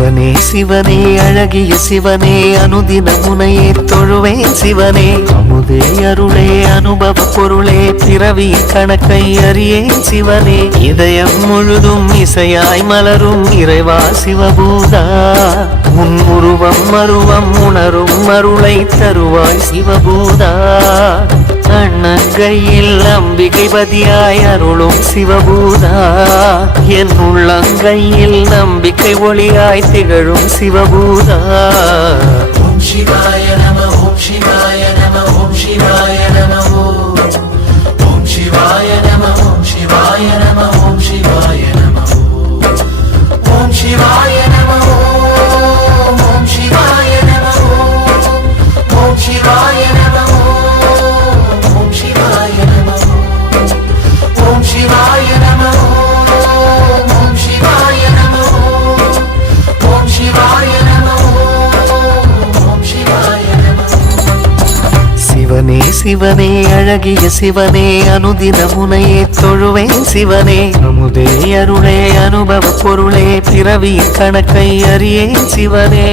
சிவனே சிவனே அழகிய சிவனே அனுதின முனையே தொழுவேன் சிவனே அமுதே அருளே அனுபவ பொருளே பிறவி கணக்கை அறியேன் சிவனே இதயம் முழுதும் இசையாய் மலரும் இறைவா சிவபூதா உன் உருவம் மருவம் உணரும் அருளை தருவாய் சிவபூதா அண்ணங்கையில் அம்பிகை பதியாய் அருளும் சிவபூதா என் உள்ளங்கையில் நம்பிக்கை ஒளியாய் திகழும் சிவபூதா ஓம் சிவாய நம ஓம் சிவாய நம ஓம் சிவாய நம ஓம் சிவாய நம ஓம் சிவாய நம ஓம் சிவாய நம ஓம் சிவாய நம ஓம் சிவாய நம ஓம் சிவாய நம ஓம் சிவாய நம ஓம் சிவாய நம ஓம் சிவாய நம ஓம் சிவாய நம ஓம் சிவாய நம சிவனே சிவனே அழகிய சிவனே அனுதின முனையே தொழுவேன் சிவனே அமுதே அருளே அனுபவ பொருளே பிறவி கணக்கை அறியேன் சிவனே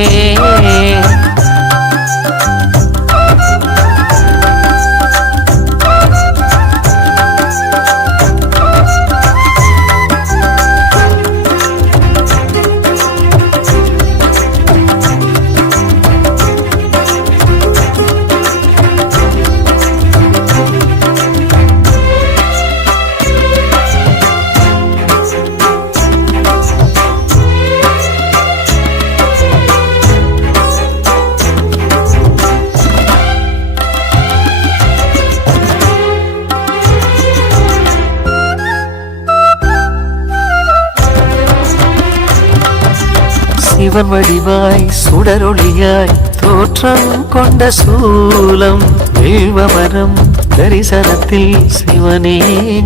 சிவன் வடிவாய் சுடரொளியாய் தோற்றம் கொண்ட சூலம் வேள்வமரம் தரிசனத்தில் சிவனே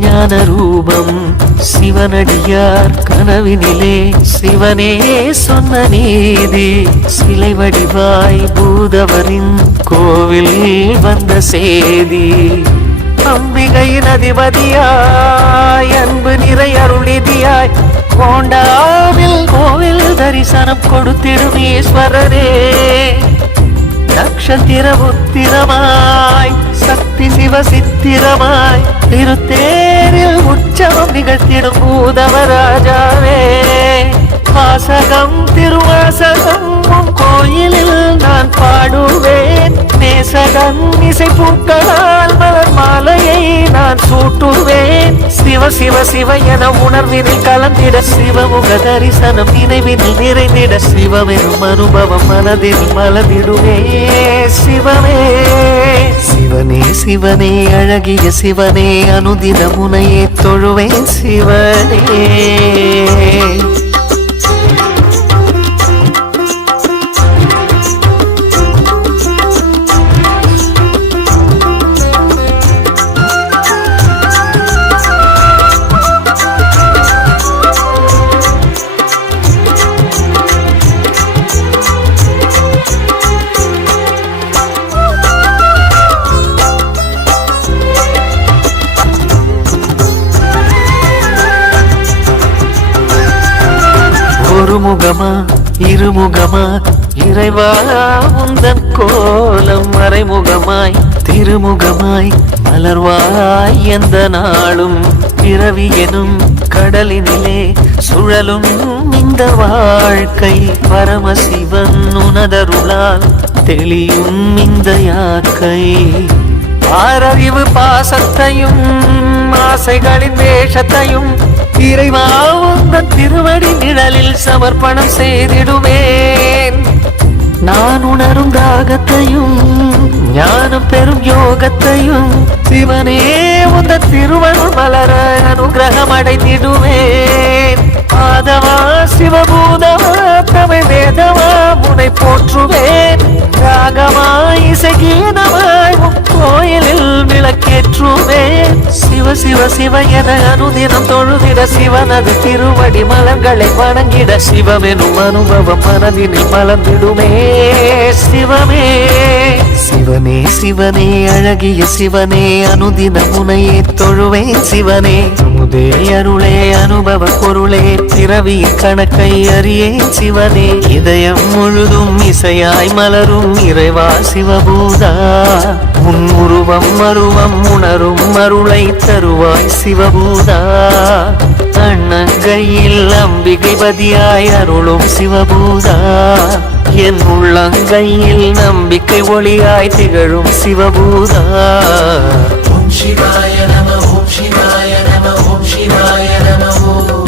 ஞான ரூபம் சிவனடியார் கனவினிலே சிவனே சொன்ன நீதி சிலை வடிவாய் பூதவரின் கோவில் வந்த சேதி அம்பிகையின் அதிபதியாய் அன்பு நிறை அருளிதியாய் கோண்டாவில் கோவில் தரிசனம் கொடுத்திடும் ஈஸ்வரரே நக்ஷத்திர உத்திரமாய் சக்தி சிவ சித்திரமாய் திருத்தேரில் உற்சவம் நிகழ்த்திடும் பூதவராஜாவே வாசகம் திருவாசகம் உன் கோயிலில் நான் பாடுவேன் நேசகன் இசை பூக்களால் மலர் மாலையை நான் சூட்டுவேன் சிவ சிவ சிவ என உணர்வினில் கலந்திட சிவமுக தரிசனம் நினைவினில் நிறைந்திட சிவமெனும் அனுபவம் மனதில் மலர்ந்திடுவே சிவமே சிவனே சிவனே அழகிய சிவனே அனுதின முனையே தொழுவேன் சிவனே ஒருமுகமா இருமுகமா இறைவா உந்தன் கோலம் மறைமுகமாய் திருமுகமாய் மலர்வாய் எந்த நாளும் பிறவி எனும் கடலினிலே சுழலும் இந்த வாழ்க்கை பரமசிவன் உனதருளால் தெளியும் இந்த யாக்கை ஆரறிவு பாசத்தையும் ஆசைகளின் வேஷத்தையும் இறைவா உந்தன் திருவடி நிழலில் சமர்ப்பணம் செய்திடுவேன் நான் உணரும் தாகத்தையும் ஞானம் பெறும் யோகத்தையும் சிவனே உந்தன் திருவருள் மலர அனுகிரகம் அடைந்திடுவேன் மாதவா சிவபூதவா தமிழ் வேதவா முனை போற்றுவேன் ராகமா இசை கீதமாய் கோயிலில் விளக்கேற்றுவேன் சிவ சிவ சிவ என அனுதினம் தொழுதிட சிவனது திருவடி மலர்களை வணங்கிட சிவமெனும் அனுபவம் மனதினில் மலர்ந்திடுமே சிவமே சிவனே சிவனே அழகிய சிவனே அனுதின முனையே தொழுவேன் சிவனே அமுதே அருளே அனுபவ பொருளே பிறவியின் கணக்கை அறியேன் சிவனே இதயம் முழுதும் இசையாய் மலரும் இறைவா சிவபூதா உன் உருவம் அருவம் உணரும் அருளை தருவாய் சிவபூதா அண்ணங்கையில் அம்பிகை பதியாய் அருளும் சிவபூதா என் உள்ளங்கையில் நம்பிக்கை ஒளியாய் திகழும் சிவபூதா ஓம் சிவாய நம ஓம் சிவாய நம ஓம் சிவாய நம ஓம்